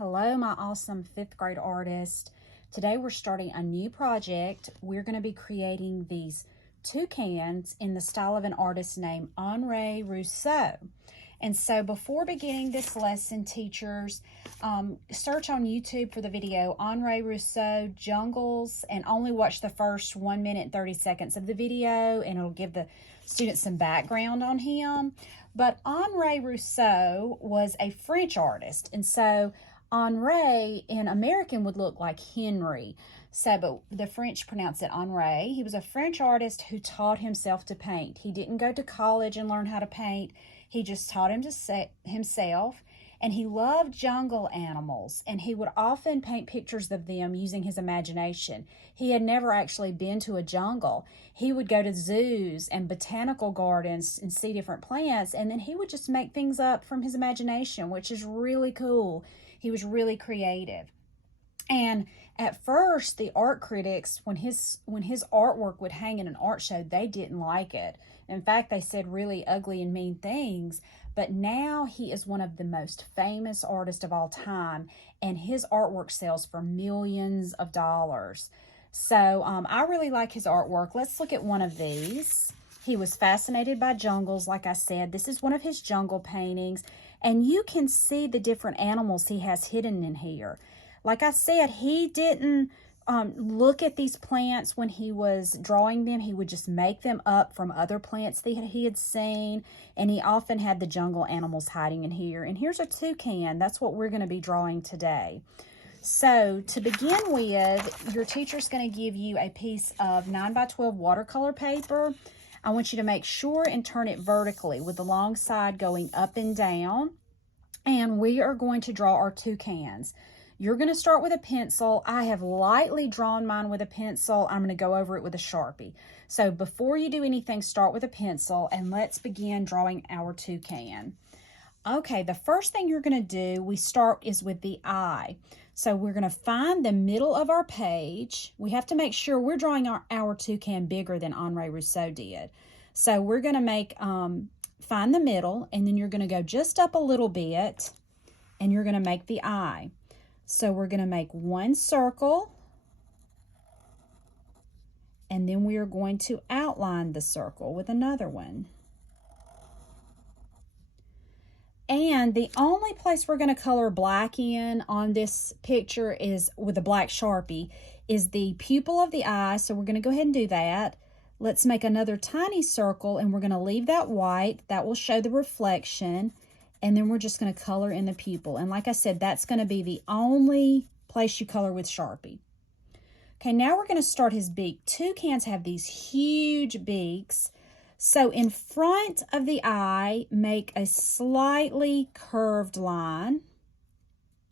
Hello, my awesome 5th grade artist. Today we're starting a new project. We're going to be creating these toucans in the style of an artist named Henri Rousseau. And so before beginning this lesson, teachers, search on YouTube for the video Henri Rousseau Jungles and only watch the first 1 minute and 30 seconds of the video, and it'll give the students some background on him. But Henri Rousseau was a French artist, and so Henri in American would look like Henry. So, but the French pronounce it Henri. He was a French artist who taught himself to paint. He didn't go to college and learn how to paint. He just taught himself, and he loved jungle animals, and he would often paint pictures of them using his imagination. He had never actually been to a jungle. He would go to zoos and botanical gardens and see different plants, and then he would just make things up from his imagination, which is really cool. He was really creative. And at first, the art critics, when his artwork would hang in an art show, they didn't like it. In fact, they said really ugly and mean things. But now he is one of the most famous artists of all time, and his artwork sells for millions of dollars. So I really like his artwork. Let's look at one of these. He was fascinated by jungles, like I said. This is one of his jungle paintings, and you can see the different animals he has hidden in here. Like I said, he didn't look at these plants when he was drawing them. He would just make them up from other plants that he had seen, and he often had the jungle animals hiding in here. And here's a toucan. That's what we're going to be drawing today. So to begin with, your teacher's going to give you a piece of 9x12 watercolor paper. I want you to make sure and turn it vertically with the long side going up and down. And we are going to draw our toucans. You're going to start with a pencil. I have lightly drawn mine with a pencil. I'm going to go over it with a Sharpie. So before you do anything, start with a pencil, and let's begin drawing our toucan. Okay, the first thing you're going to do, we start is with the eye. So we're going to find the middle of our page. We have to make sure we're drawing our toucan bigger than Henri Rousseau did. So we're going to make, find the middle, and then you're going to go just up a little bit, and you're going to make the eye. So we're going to make one circle, and then we are going to outline the circle with another one. And the only place we're going to color black in on this picture is with a black Sharpie is the pupil of the eye. So we're going to go ahead and do that. Let's make another tiny circle, and we're going to leave that white. That will show the reflection. And then we're just going to color in the pupil. And like I said, that's going to be the only place you color with Sharpie. Okay, now we're going to start his beak. Toucans have these huge beaks. So in front of the eye, make a slightly curved line.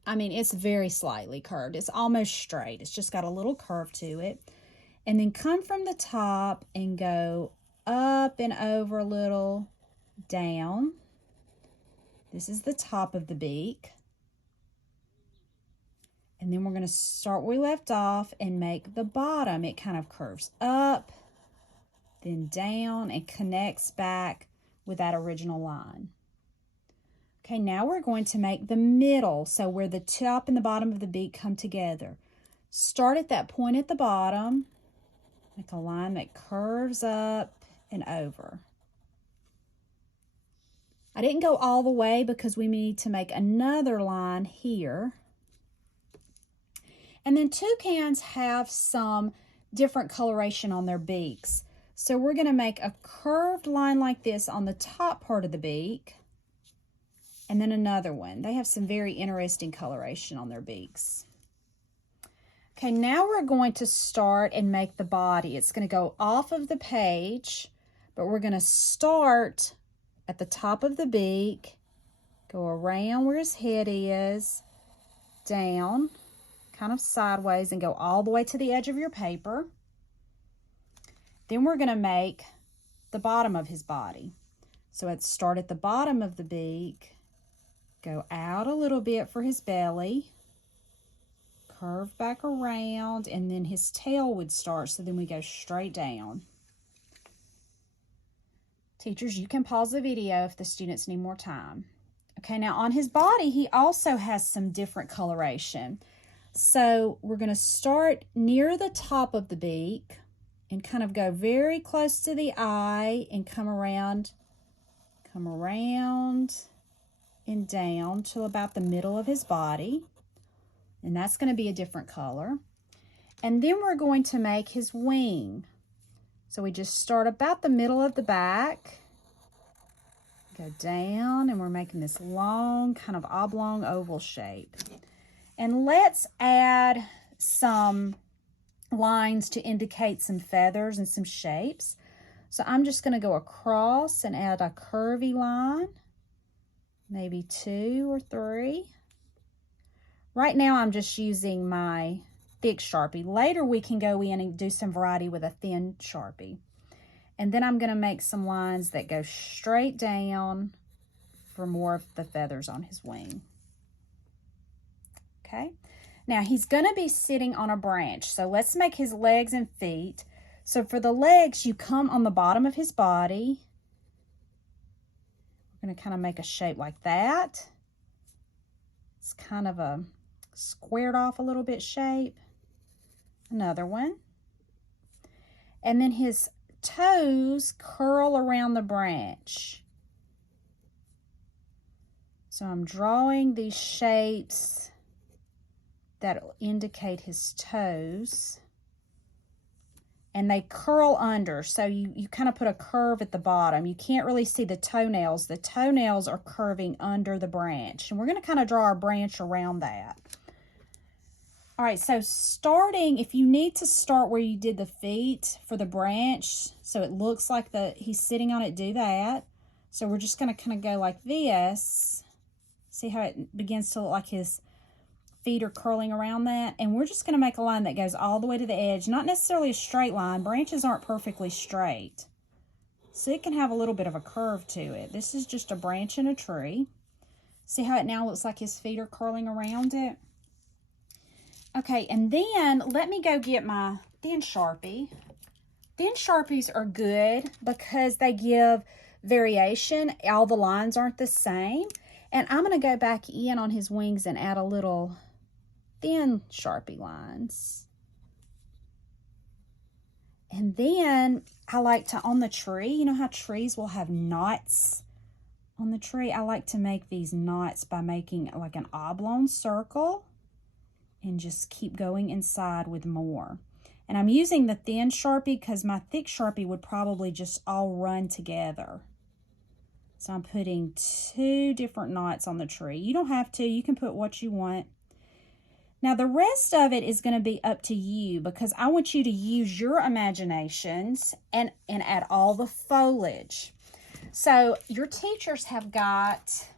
I mean, it's very slightly curved. It's almost straight. It's just got a little curve to it. And then come from the top and go up and over a little, down. This is the top of the beak. And then we're going to start where we left off and make the bottom. It kind of curves up, then down, and connects back with that original line. Okay, now we're going to make the middle, so where the top and the bottom of the beak come together. Start at that point at the bottom, make a line that curves up and over. I didn't go all the way because we need to make another line here. And then toucans have some different coloration on their beaks. So we're going to make a curved line like this on the top part of the beak, and then another one. They have some very interesting coloration on their beaks. Okay, now we're going to start and make the body. It's going to go off of the page, but we're going to start at the top of the beak, go around where his head is, down, kind of sideways, and go all the way to the edge of your paper. Then we're going to make the bottom of his body. So let's start at the bottom of the beak, go out a little bit for his belly, curve back around, and then his tail would start, so then we go straight down. Teachers, you can pause the video if the students need more time. Okay, now on his body, he also has some different coloration. So we're going to start near the top of the beak and kind of go very close to the eye and come around and down to about the middle of his body. And that's going to be a different color. And then we're going to make his wing. So we just start about the middle of the back, go down, and we're making this long, kind of oblong oval shape. And let's add some lines to indicate some feathers and some shapes. So I'm just going to go across and add a curvy line, maybe 2 or 3. Right now I'm just using my thick Sharpie. Later we can go in and do some variety with a thin Sharpie. And then I'm going to make some lines that go straight down for more of the feathers on his wing. Okay, now he's going to be sitting on a branch. So let's make his legs and feet. So for the legs, you come on the bottom of his body. We're going to kind of make a shape like that. It's kind of a squared off a little bit shape. Another one. And then his toes curl around the branch. So I'm drawing these shapes that indicate his toes. And they curl under, so you kind of put a curve at the bottom. You can't really see the toenails. The toenails are curving under the branch. And we're going to kind of draw our branch around that. All right, so starting, if you need to start where you did the feet for the branch, so it looks like he's sitting on it, do that. So we're just going to kind of go like this. See how it begins to look like his feet are curling around that? And we're just going to make a line that goes all the way to the edge. Not necessarily a straight line. Branches aren't perfectly straight, so it can have a little bit of a curve to it. This is just a branch in a tree. See how it now looks like his feet are curling around it? Okay, and then let me go get my thin Sharpie. Thin Sharpies are good because they give variation. All the lines aren't the same. And I'm going to go back in on his wings and add a little thin Sharpie lines. And then I like to, on the tree, you know how trees will have knots on the tree? I like to make these knots by making like an oblong circle and just keep going inside with more. And I'm using the thin Sharpie because my thick Sharpie would probably just all run together. So I'm putting 2 different knots on the tree. You don't have to. You can put what you want. Now, the rest of it is going to be up to you because I want you to use your imaginations and add all the foliage. So your teachers have got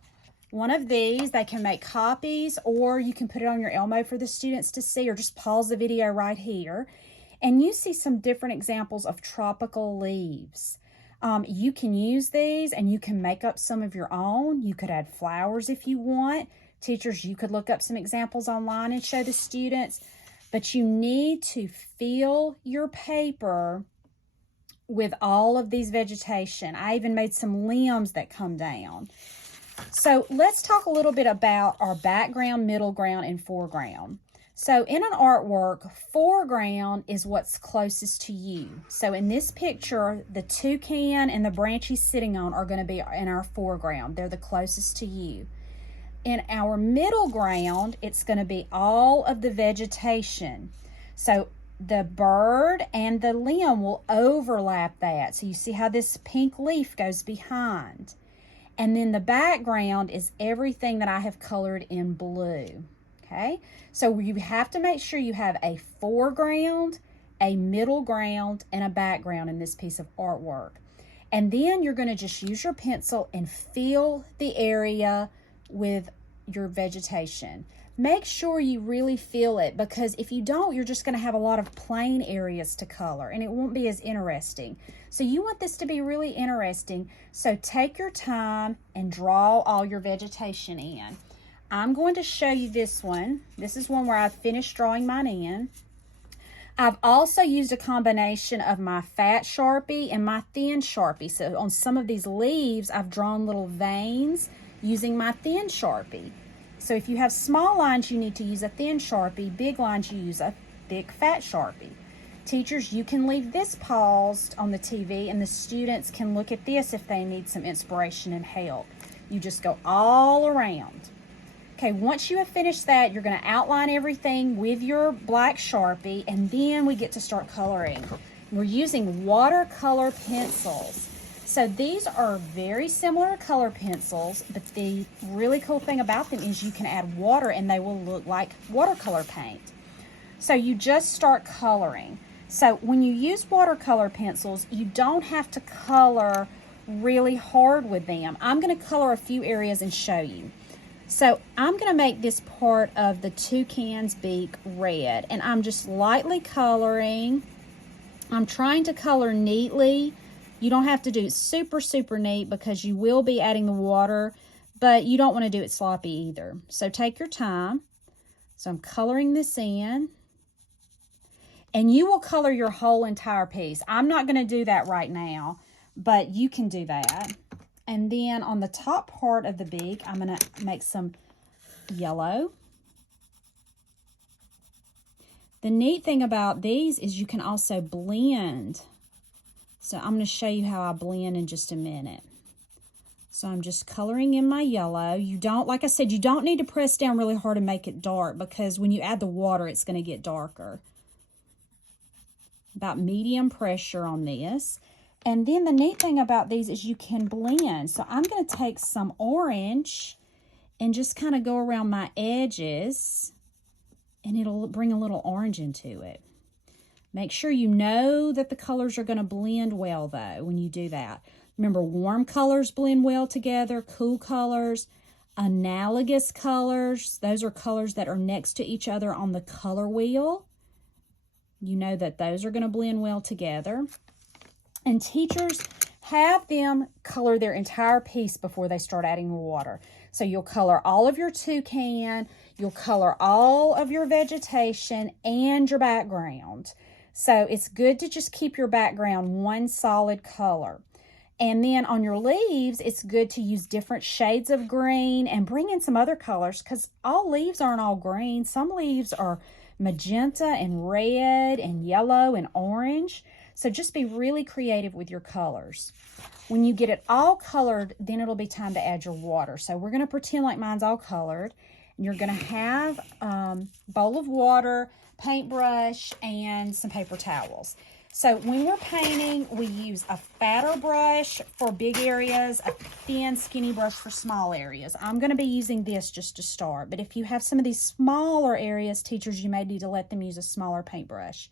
one of these. They can make copies, or you can put it on your Elmo for the students to see, or just pause the video right here. And you see some different examples of tropical leaves. You can use these and you can make up some of your own. You could add flowers if you want. Teachers, you could look up some examples online and show the students. But you need to fill your paper with all of these vegetation. I even made some limbs that come down. So let's talk a little bit about our background, middle ground, and foreground. So in an artwork, foreground is what's closest to you. So in this picture, the toucan and the branch he's sitting on are going to be in our foreground. They're the closest to you. In our middle ground, it's going to be all of the vegetation. So the bird and the limb will overlap that. So you see how this pink leaf goes behind. And then the background is everything that I have colored in blue. Okay, so you have to make sure you have a foreground, a middle ground, and a background in this piece of artwork. And then you're going to just use your pencil and fill the area with your vegetation. Make sure you really fill it, because if you don't, you're just going to have a lot of plain areas to color and it won't be as interesting. So you want this to be really interesting. So take your time and draw all your vegetation in. I'm going to show you this one. This is one where I've finished drawing mine in. I've also used a combination of my fat Sharpie and my thin Sharpie. So on some of these leaves, I've drawn little veins using my thin Sharpie. So if you have small lines, you need to use a thin Sharpie. Big lines, you use a thick, fat Sharpie. Teachers, you can leave this paused on the TV and the students can look at this if they need some inspiration and help. You just go all around. Okay, once you have finished that, you're going to outline everything with your black Sharpie, and then we get to start coloring. We're using watercolor pencils. So these are very similar to color pencils, but the really cool thing about them is you can add water and they will look like watercolor paint. So you just start coloring. So when you use watercolor pencils, you don't have to color really hard with them. I'm going to color a few areas and show you. So I'm going to make this part of the toucan's beak red, and I'm just lightly coloring. I'm trying to color neatly. You don't have to do it super, super neat because you will be adding the water, but you don't want to do it sloppy either. So take your time. So I'm coloring this in. And you will color your whole entire piece. I'm not going to do that right now, but you can do that. And then on the top part of the beak, I'm going to make some yellow. The neat thing about these is you can also blend. So I'm going to show you how I blend in just a minute. So I'm just coloring in my yellow. You don't, like I said, you don't need to press down really hard and make it dark because when you add the water, it's going to get darker. About medium pressure on this. And then the neat thing about these is you can blend. So I'm going to take some orange and just kind of go around my edges, and it'll bring a little orange into it. Make sure you know that the colors are going to blend well though when you do that. Remember, warm colors blend well together, cool colors, analogous colors. Those are colors that are next to each other on the color wheel. You know that those are going to blend well together. And teachers, have them color their entire piece before they start adding the water. So you'll color all of your toucan, you'll color all of your vegetation and your background. So it's good to just keep your background one solid color. And then on your leaves, it's good to use different shades of green and bring in some other colors because all leaves aren't all green. Some leaves are magenta and red and yellow and orange. So just be really creative with your colors. When you get it all colored, then it'll be time to add your water. So we're going to pretend like mine's all colored. And you're going to have a bowl of water, paintbrush, and some paper towels. So when we're painting, we use a fatter brush for big areas, a thin, skinny brush for small areas. I'm going to be using this just to start, but if you have some of these smaller areas, teachers, you may need to let them use a smaller paintbrush.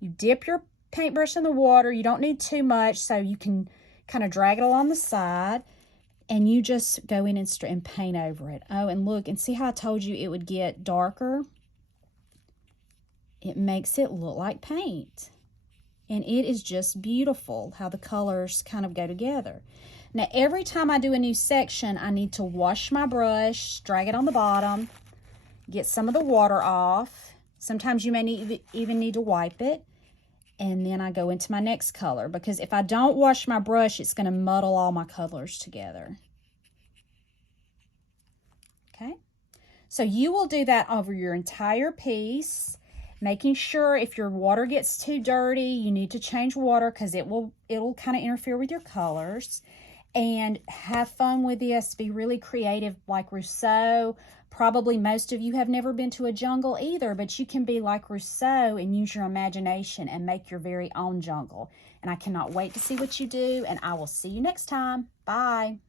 You dip your paintbrush in the water. You don't need too much, so you can kind of drag it along the side, and you just go in and paint over it. Oh, and look, and see how I told you it would get darker? It makes it look like paint. And it is just beautiful how the colors kind of go together. Now, every time I do a new section, I need to wash my brush, drag it on the bottom, get some of the water off. Sometimes you may even need to wipe it. And then I go into my next color because if I don't wash my brush, it's going to muddle all my colors together. Okay, so you will do that over your entire piece, making sure if your water gets too dirty, you need to change water because it'll kind of interfere with your colors. And have fun with this. Be really creative like Rousseau. Probably most of you have never been to a jungle either, but you can be like Rousseau and use your imagination and make your very own jungle. And I cannot wait to see what you do, and I will see you next time. Bye.